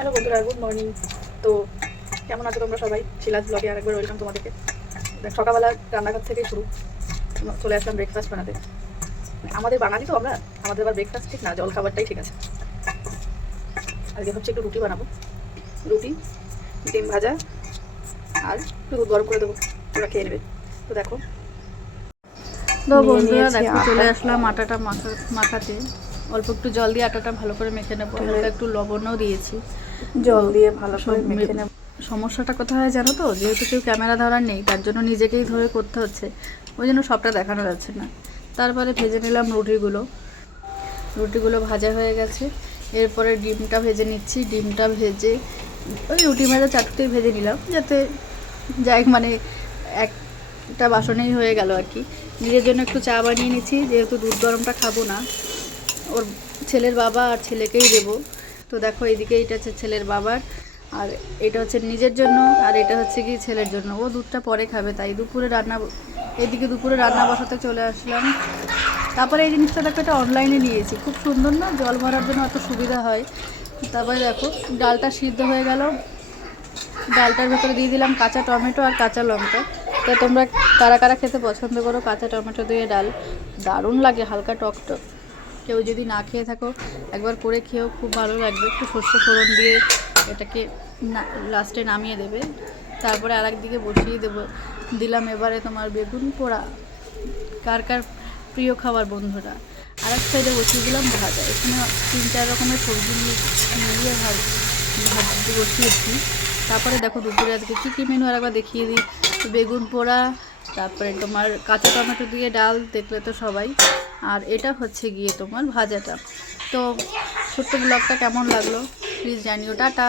Hello বন্ধুরা, good morning. তো কেমন আছো তোমরা সবাই? শিলাজ ব্লগে আরেকবার ওয়েলকাম তোমাদেরকে। সকালবেলা রান্নাঘর থেকেই শুরু, চলে আসলাম ব্রেকফাস্ট বানাতে। আমাদের বাঙালি তো আমরা, আমাদের আবার ব্রেকফাস্ট ঠিক না, জল খাবারটাই ঠিক আছে। আজকে হচ্ছে একটু রুটি বানাবো, রুটি, ডিম ভাজা আর একটু দুধ গরম করে দেবো, ওরা খেয়ে নেবে। তো দেখো তো বন্ধুরা নিয়েছি দেখো, আটা। চলে আসলাম আটাটা মাখাতে। অল্প একটু জল দিয়ে আটাটা ভালো করে মেখে নেবো, হালকা একটু লবণও দিয়েছি। জল দিয়ে ভালো করে সব মেখে নেব। সমস্যাটা কোথায় জানো তো, যেহেতু কেউ ক্যামেরা ধরার নেই, তার জন্য নিজেকেই ধরে করতে হচ্ছে, ওই জন্য সবটা দেখানো যাচ্ছে না। তারপরে ভেজে নিলাম রুটিগুলো ভাজা হয়ে গেছে। এরপরে ডিমটা ভেজে নিচ্ছি। ডিমটা ভেজে ওই রুটি ভাজা চাটুতেই ভেজে নিলাম, যাতে যাই মানে একটা বাসনেই হয়ে গেল আর কি। নিজের জন্য একটু চা বানিয়ে নিচ্ছি, যেহেতু দুধ গরমটা খাবো না, ওর ছেলের বাবা আর ছেলেকেই দেবো। তো দেখো, এইদিকে এটা হচ্ছে ছেলের বাবার, আর এটা হচ্ছে নিজের জন্য, আর এটা হচ্ছে কি ছেলের জন্য। ও দুধটা পরে খাবে, তাই এদিকে দুপুরে রান্না বসাতে চলে আসলাম। তারপরে এই জিনিসটা দেখো, এটা অনলাইনে নিয়েছি, খুব সুন্দর না, জল ভরার জন্য এত সুবিধা হয়। তারপরে দেখো, ডালটা সিদ্ধ হয়ে গেল। ডালটার ভেতরে দিয়ে দিলাম কাঁচা টমেটো আর কাঁচা লঙ্কা। তো তোমরা কারা কারা খেতে পছন্দ করো কাঁচা টমেটো দিয়ে ডাল? দারুণ লাগে, হালকা টক টক। কেউ যদি না খেয়ে থাকো, একবার করে খেয়েও, খুব ভালো লাগবে। একটু সর্ষে ফোড়ন দিয়ে এটাকে লাস্টে নামিয়ে দেবে। তারপরে আর একদিকে বসিয়ে দিলাম এবারে তোমার বেগুন পোড়া। কার কার প্রিয় খাবার বন্ধুরা? আর এক সাইডে বসিয়ে দিলাম ভাজা। এখানে 3-4 রকমের সবজি মিলিয়ে ভাজতে বসিয়েছি। তারপরে দেখো, দুপুরে আজকে কী মেনু আর একবার দেখিয়ে দিই। বেগুন পোড়া, তারপরে তোমার কাঁচা টমেটো দিয়ে ডাল, দেখলে তো সবাই। আর এটা হচ্ছে গিয়ে তোমার ভাজাটা। তো ছোট্ট ব্লগটা কেমন লাগলো প্লিজ জানিও। টাটা।